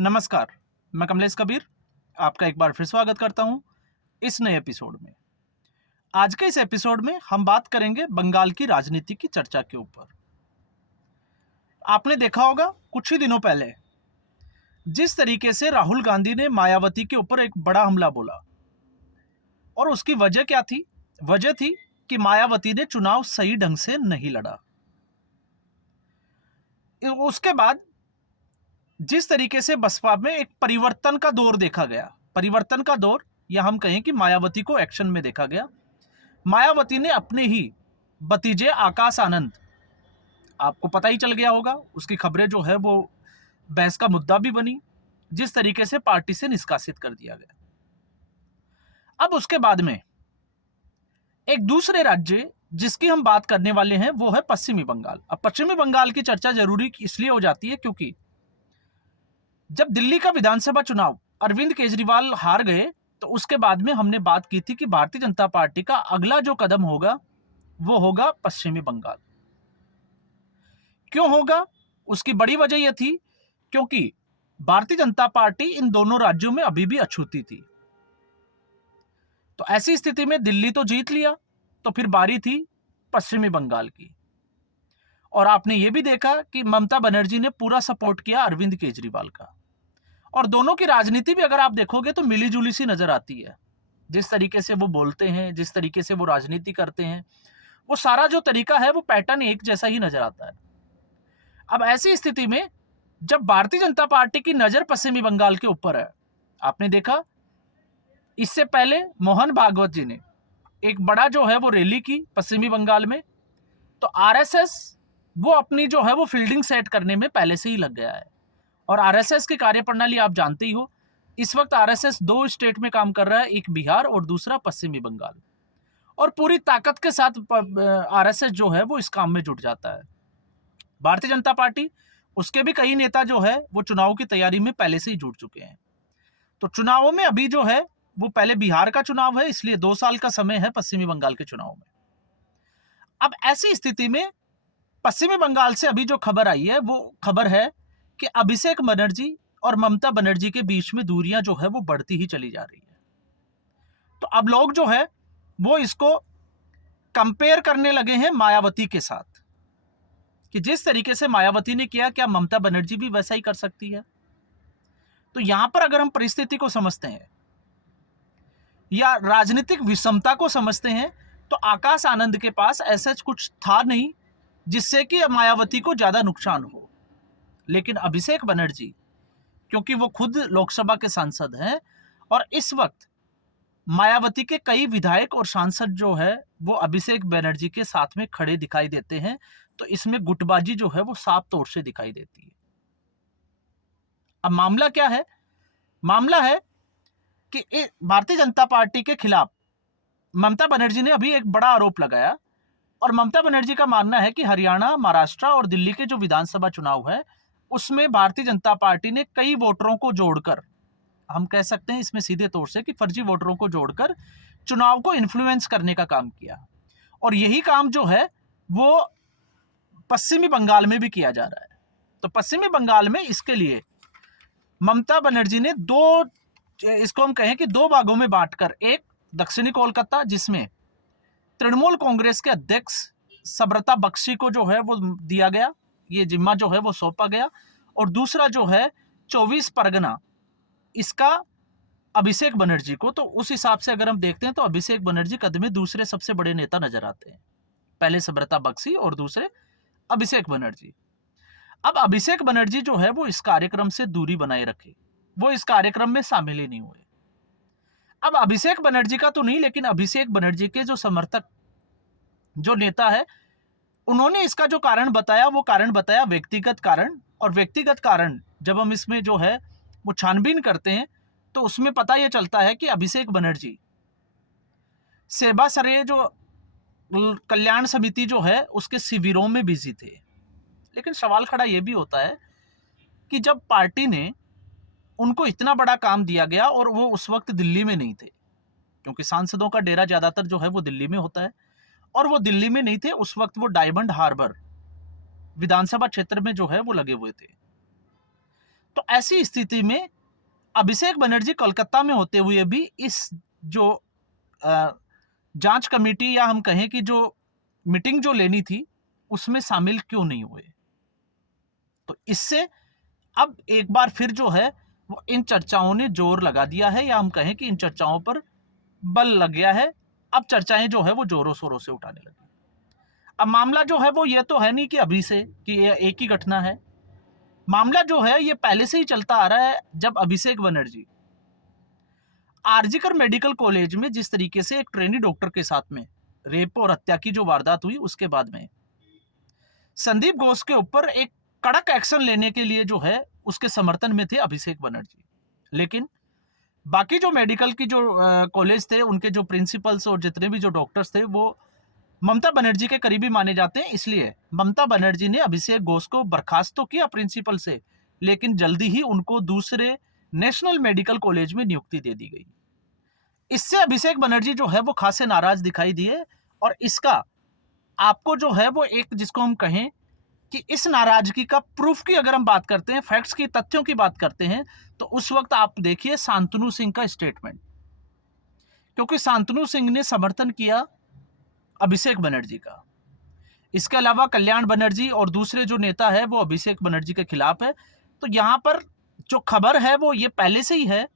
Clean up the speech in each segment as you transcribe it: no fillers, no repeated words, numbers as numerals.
नमस्कार, मैं कमलेश कबीर आपका एक बार फिर स्वागत करता हूं इस नए एपिसोड में। आज के इस एपिसोड में हम बात करेंगे बंगाल की राजनीति की चर्चा के ऊपर। आपने देखा होगा कुछ ही दिनों पहले जिस तरीके से राहुल गांधी ने मायावती के ऊपर एक बड़ा हमला बोला, और उसकी वजह क्या थी? वजह थी कि मायावती ने चुनाव सही ढंग से नहीं लड़ा। उसके बाद जिस तरीके से बसपा में एक परिवर्तन का दौर देखा गया, परिवर्तन का दौर या हम कहें कि मायावती को एक्शन में देखा गया। मायावती ने अपने ही भतीजे आकाश आनंद, आपको पता ही चल गया होगा, उसकी खबरें जो है वो बहस का मुद्दा भी बनी, जिस तरीके से पार्टी से निष्कासित कर दिया गया। अब उसके बाद में एक दूसरे राज्य जिसकी हम बात करने वाले हैं वो है पश्चिमी बंगाल। अब पश्चिमी बंगाल की चर्चा जरूरी इसलिए हो जाती है क्योंकि जब दिल्ली का विधानसभा चुनाव अरविंद केजरीवाल हार गए, तो उसके बाद में हमने बात की थी कि भारतीय जनता पार्टी का अगला जो कदम होगा वो होगा पश्चिमी बंगाल। क्यों होगा? उसकी बड़ी वजह यह थी क्योंकि भारतीय जनता पार्टी इन दोनों राज्यों में अभी भी अछूती थी। तो ऐसी स्थिति में दिल्ली तो जीत लिया, तो फिर बारी थी पश्चिमी बंगाल की। और आपने यह भी देखा कि ममता बनर्जी ने पूरा सपोर्ट किया अरविंद केजरीवाल का, और दोनों की राजनीति भी अगर आप देखोगे तो मिली जुली सी नजर आती है। जिस तरीके से वो बोलते हैं, जिस तरीके से वो राजनीति करते हैं, वो सारा जो तरीका है वो पैटर्न एक जैसा ही नजर आता है। अब ऐसी स्थिति में जब भारतीय जनता पार्टी की नजर पश्चिमी बंगाल के ऊपर है, आपने देखा इससे पहले मोहन भागवत जी ने एक बड़ा जो है वो रैली की पश्चिमी बंगाल में, तो आरएसएस वो अपनी जो है वो फील्डिंग सेट करने में पहले से ही लग गया है। और आरएसएस की कार्यप्रणाली आप जानते ही हो, इस वक्त आरएसएस दो स्टेट में काम कर रहा है, एक बिहार और दूसरा पश्चिमी बंगाल, और पूरी ताकत के साथ आरएसएस जो है वो इस काम में जुट जाता है। भारतीय जनता पार्टी, उसके भी कई नेता जो है वो चुनाव की तैयारी में पहले से ही जुट चुके हैं। तो चुनावों में अभी जो है वो पहले बिहार का चुनाव है, इसलिए 2 साल का समय है पश्चिमी बंगाल के चुनाव में। अब ऐसी स्थिति में पश्चिमी बंगाल से अभी जो खबर आई है वो खबर है कि अभिषेक बनर्जी और ममता बनर्जी के बीच में दूरियां जो है वो बढ़ती ही चली जा रही है। तो अब लोग जो है वो इसको कंपेयर करने लगे हैं मायावती के साथ, कि जिस तरीके से मायावती ने किया, क्या ममता बनर्जी भी वैसा ही कर सकती है? तो यहां पर अगर हम परिस्थिति को समझते हैं या राजनीतिक विषमता को समझते हैं, तो आकाश आनंद के पास ऐसा कुछ था नहीं जिससे कि मायावती को ज्यादा नुकसान हो। लेकिन अभिषेक बनर्जी, क्योंकि वो खुद लोकसभा के सांसद हैं और इस वक्त मायावती के कई विधायक और सांसद जो है वो अभिषेक बनर्जी के साथ में खड़े दिखाई देते हैं, तो इसमें गुटबाजी जो है वो साफ तौर से दिखाई देती है। अब मामला क्या है? मामला है कि भारतीय जनता पार्टी के खिलाफ ममता बनर्जी ने अभी एक बड़ा आरोप लगाया, और ममता बनर्जी का मानना है कि हरियाणा, महाराष्ट्र और दिल्ली के जो विधानसभा चुनाव है उसमें भारतीय जनता पार्टी ने कई वोटरों को जोड़कर, हम कह सकते हैं इसमें सीधे तौर से कि फर्जी वोटरों को जोड़कर चुनाव को इन्फ्लुएंस करने का काम किया। और यही काम जो है वो पश्चिमी बंगाल में भी किया जा रहा है। तो पश्चिमी बंगाल में इसके लिए ममता बनर्जी ने इसको हम कहें कि दो भागों में बांटकर, एक दक्षिणी कोलकाता जिसमें तृणमूल कांग्रेस के अध्यक्ष सुब्रता बख्शी को जो है वो दिया गया, ये जिम्मा जो है वो सौंपा गया, और दूसरा जो है 24 परगना, इसका अभिषेक बनर्जी को। तो उस हिसाब से अगर हम देखते हैं तो अभिषेक बनर्जी कद में दूसरे सबसे बड़े नेता नजर आते हैं, पहले सुब्रता बख्शी और दूसरे अभिषेक बनर्जी। अब अभिषेक बनर्जी जो है वो इस कार्यक्रम से दूरी बनाए रखे, वो इस कार्यक्रम में शामिल ही नहीं हुए। अब अभिषेक बनर्जी का तो नहीं, लेकिन अभिषेक बनर्जी के जो समर्थक, जो नेता है, उन्होंने इसका जो कारण बताया वो कारण बताया व्यक्तिगत कारण। और व्यक्तिगत कारण जब हम इसमें जो है वो छानबीन करते हैं तो उसमें पता यह चलता है कि अभिषेक बनर्जी सेवा सरे जो कल्याण समिति जो है उसके शिविरों में बिजी थे। लेकिन सवाल खड़ा यह भी होता है कि जब पार्टी ने उनको इतना बड़ा काम दिया गया और वो उस वक्त दिल्ली में नहीं थे, क्योंकि सांसदों का डेरा ज्यादातर जो है वो दिल्ली में होता है, और वो दिल्ली में नहीं थे उस वक्त, वो डायमंड हार्बर विधानसभा क्षेत्र में जो है वो लगे हुए थे। तो ऐसी स्थिति में अभिषेक बनर्जी कोलकाता में होते हुए भी इस जो जांच कमेटी या हम कहें कि जो मीटिंग जो लेनी थी उसमें शामिल क्यों नहीं हुए। तो इससे अब एक बार फिर जो है वो इन चर्चाओं ने जोर लगा दिया है, या हम कहें कि इन चर्चाओं पर बल लग गया है। अब चर्चाएं जो है वो जोरों शोरों से उठाने लगी। अब मामला जो है वो ये तो है नहीं कि अभी से कि ये एक ही घटना है। मामला जो है ये पहले से ही चलता आ रहा है। जब अभिषेक बनर्जी आरजीकर मेडिकल कॉलेज में जिस तरीके से एक ट्रेनी डॉक्टर के साथ में रेप और हत्या की जो वारदात हुई, उसके बाद में संदीप घोष के ऊपर एक कड़क एक्शन लेने के लिए जो है उसके समर्थन में थे अभिषेक बनर्जी। लेकिन बाकी जो मेडिकल की जो कॉलेज थे, उनके जो प्रिंसिपल्स और जितने भी जो डॉक्टर्स थे वो ममता बनर्जी के करीबी माने जाते हैं। इसलिए ममता बनर्जी ने अभिषेक घोष को बर्खास्त तो किया प्रिंसिपल से, लेकिन जल्दी ही उनको दूसरे नेशनल मेडिकल कॉलेज में नियुक्ति दे दी गई। इससे अभिषेक बनर्जी जो है वो खासे नाराज दिखाई दिए। और इसका आपको जो है वो एक जिसको हम कहें कि इस नाराजगी का प्रूफ की अगर हम बात करते हैं, फैक्ट्स की, तथ्यों की बात करते हैं, तो उस वक्त आप देखिए शांतनु सिंह का स्टेटमेंट। क्योंकि शांतनु सिंह ने समर्थन किया अभिषेक बनर्जी का। इसके अलावा कल्याण बनर्जी और दूसरे जो नेता है वो अभिषेक बनर्जी के खिलाफ है। तो यहां पर जो खबर है वो ये पहले से ही है,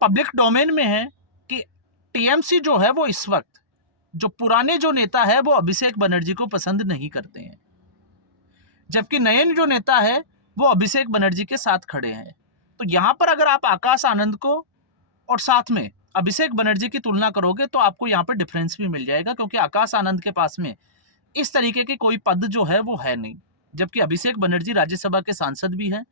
पब्लिक डोमेन में है कि टीएमसी जो है वो इस वक्त जो पुराने जो नेता है वो अभिषेक बनर्जी को पसंद नहीं करते हैं, जबकि नए जो नेता है वो अभिषेक बनर्जी के साथ खड़े हैं। तो यहां पर अगर आप आकाश आनंद को और साथ में अभिषेक बनर्जी की तुलना करोगे तो आपको यहां पर डिफरेंस भी मिल जाएगा, क्योंकि आकाश आनंद के पास में इस तरीके की कोई पद जो है वो है नहीं, जबकि अभिषेक बनर्जी राज्यसभा के सांसद भी हैं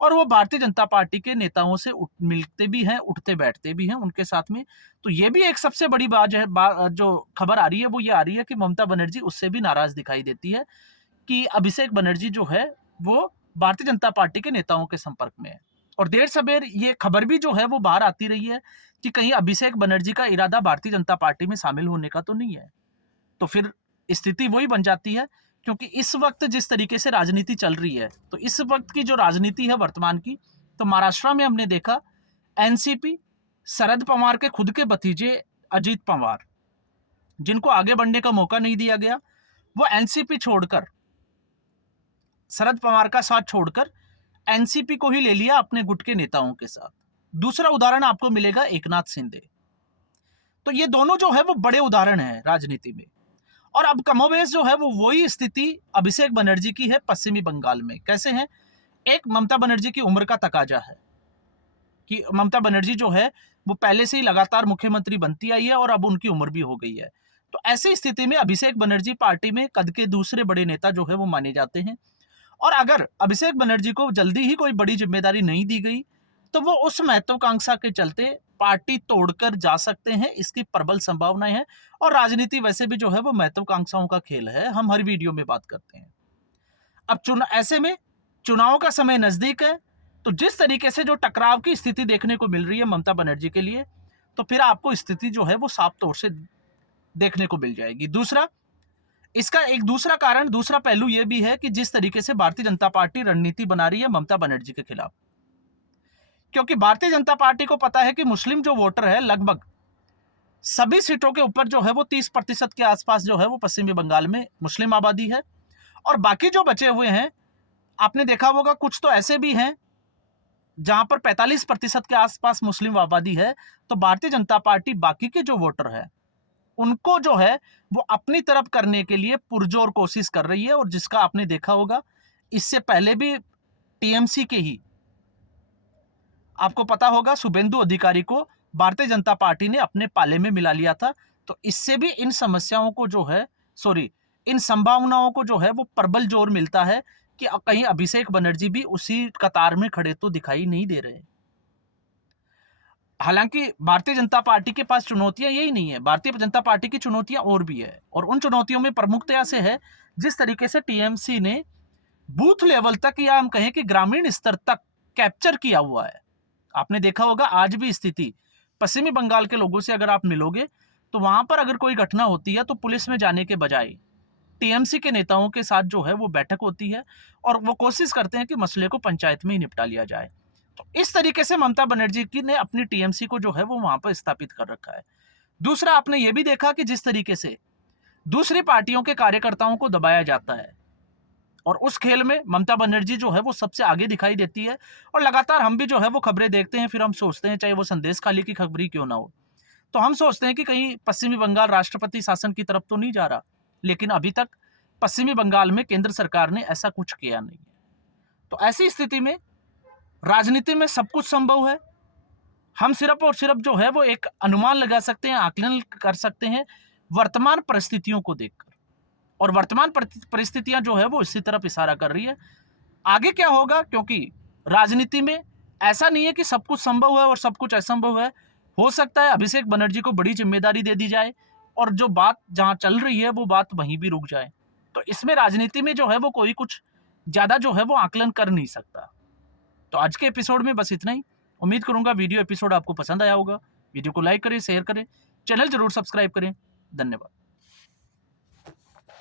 और वो भारतीय जनता पार्टी के नेताओं से मिलते भी हैं, उठते बैठते भी हैं उनके साथ में। तो ये भी एक सबसे बड़ी बात है, जो खबर आ रही है वो ये आ रही है कि ममता बनर्जी उससे भी नाराज दिखाई देती है कि अभिषेक बनर्जी जो है वो भारतीय जनता पार्टी के नेताओं के संपर्क में है। और देर सबेर ये खबर भी जो है वो बाहर आती रही है कि कहीं अभिषेक बनर्जी का इरादा भारतीय जनता पार्टी में शामिल होने का तो नहीं है। तो फिर स्थिति वही बन जाती है, क्योंकि इस वक्त जिस तरीके से राजनीति चल रही है, तो इस वक्त की जो राजनीति है वर्तमान की, तो महाराष्ट्र में हमने देखा एनसीपी, शरद पवार के खुद के भतीजे अजीत पवार, जिनको आगे बढ़ने का मौका नहीं दिया गया, वो एनसीपी छोड़कर, शरद पवार का साथ छोड़कर एनसीपी को ही ले लिया अपने गुट के नेताओं के साथ। दूसरा उदाहरण आपको मिलेगा एकनाथ शिंदे। तो ये दोनों जो है वो बड़े उदाहरण हैं राजनीति में। और अब कमोबेश जो है वो वही स्थिति अभिषेक बनर्जी की है पश्चिमी बंगाल में। कैसे है? एक ममता बनर्जी की उम्र का तकाजा है कि ममता बनर्जी जो है वो पहले से ही लगातार मुख्यमंत्री बनती आई है और अब उनकी उम्र भी हो गई है। तो ऐसी स्थिति में अभिषेक बनर्जी पार्टी में कद के दूसरे बड़े नेता जो है वो माने जाते हैं। और अगर अभिषेक बनर्जी को जल्दी ही कोई बड़ी जिम्मेदारी नहीं दी गई तो वो उस महत्वाकांक्षा के चलते पार्टी तोड़कर जा सकते हैं, इसकी प्रबल संभावनाएं हैं। और राजनीति वैसे भी जो है वो महत्वाकांक्षाओं का खेल है, हम हर वीडियो में बात करते हैं। अब ऐसे में चुनाव का समय नजदीक है, तो जिस तरीके से जो टकराव की स्थिति देखने को मिल रही है ममता बनर्जी के लिए, तो फिर आपको स्थिति जो है वो साफ तौर से देखने को मिल जाएगी। दूसरा, इसका एक दूसरा कारण, दूसरा पहलू यह भी है कि जिस तरीके से भारतीय जनता पार्टी रणनीति बना रही है ममता बनर्जी के खिलाफ, क्योंकि भारतीय जनता पार्टी को पता है कि मुस्लिम जो वोटर है लगभग सभी सीटों के ऊपर जो है वो 30% के आसपास जो है वो पश्चिमी बंगाल में मुस्लिम आबादी है। और बाकी जो बचे हुए हैं, आपने देखा होगा कुछ तो ऐसे भी हैं जहां पर 45% के आसपास मुस्लिम आबादी है। तो भारतीय जनता पार्टी बाकी के जो वोटर है उनको जो है वो अपनी तरफ करने के लिए पुरजोर कोशिश कर रही है। और जिसका आपने देखा होगा इससे पहले भी टीएमसी के ही, आपको पता होगा, शुभेंदु अधिकारी को भारतीय जनता पार्टी ने अपने पाले में मिला लिया था। तो इससे भी इन समस्याओं को जो है, इन संभावनाओं को जो है वो प्रबल जोर मिलता है कि कहीं अभिषेक बनर्जी भी उसी कतार में खड़े तो दिखाई नहीं दे रहे। हालांकि भारतीय जनता पार्टी के पास चुनौतियां यही नहीं है, भारतीय जनता पार्टी की चुनौतियां और भी है। और उन चुनौतियों में प्रमुखतया से है जिस तरीके से टीएमसी ने बूथ लेवल तक या हम कहें कि ग्रामीण स्तर तक कैप्चर किया हुआ है। आपने देखा होगा आज भी स्थिति पश्चिमी बंगाल के लोगों से अगर आप मिलोगे तो वहां पर अगर कोई घटना होती है तो पुलिस में जाने के बजाय टीएमसी के नेताओं के साथ जो है वो बैठक होती है और वो कोशिश करते हैं कि मसले को पंचायत में ही निपटा लिया जाए। तो इस तरीके से ममता बनर्जी की ने अपनी टीएमसी को जो है वो वहां पर स्थापित कर रखा है। दूसरा, आपने ये भी देखा कि जिस तरीके से दूसरी पार्टियों के कार्यकर्ताओं को दबाया जाता है और उस खेल में ममता बनर्जी जो है वो सबसे आगे दिखाई देती है। और लगातार हम भी जो है वो खबरें देखते हैं, फिर हम सोचते हैं, चाहे वो संदेश खाली की खबर ही क्यों ना हो, तो हम सोचते हैं कि कहीं पश्चिमी बंगाल राष्ट्रपति शासन की तरफ तो नहीं जा रहा। लेकिन अभी तक पश्चिमी बंगाल में केंद्र सरकार ने ऐसा कुछ किया नहीं है। तो ऐसी स्थिति में राजनीति में सब कुछ संभव है। हम सिर्फ और सिर्फ जो है वो एक अनुमान लगा सकते हैं, आकलन कर सकते हैं वर्तमान परिस्थितियों को देखकर, और वर्तमान परिस्थितियां जो है वो इसी तरफ इशारा कर रही है। आगे क्या होगा, क्योंकि राजनीति में ऐसा नहीं है कि सब कुछ संभव है और सब कुछ असंभव है। हो सकता है अभिषेक बनर्जी को बड़ी जिम्मेदारी दे दी जाए और जो बात जहां चल रही है वो बात वहीं भी रुक जाए। तो इसमें राजनीति में जो है वो कोई कुछ ज्यादा जो है वो आकलन कर नहीं सकता। तो आज के एपिसोड में बस इतना ही। उम्मीद करूंगा वीडियो एपिसोड आपको पसंद आया होगा। वीडियो को लाइक करें, शेयर करें, चैनल जरूर सब्सक्राइब करें। धन्यवाद।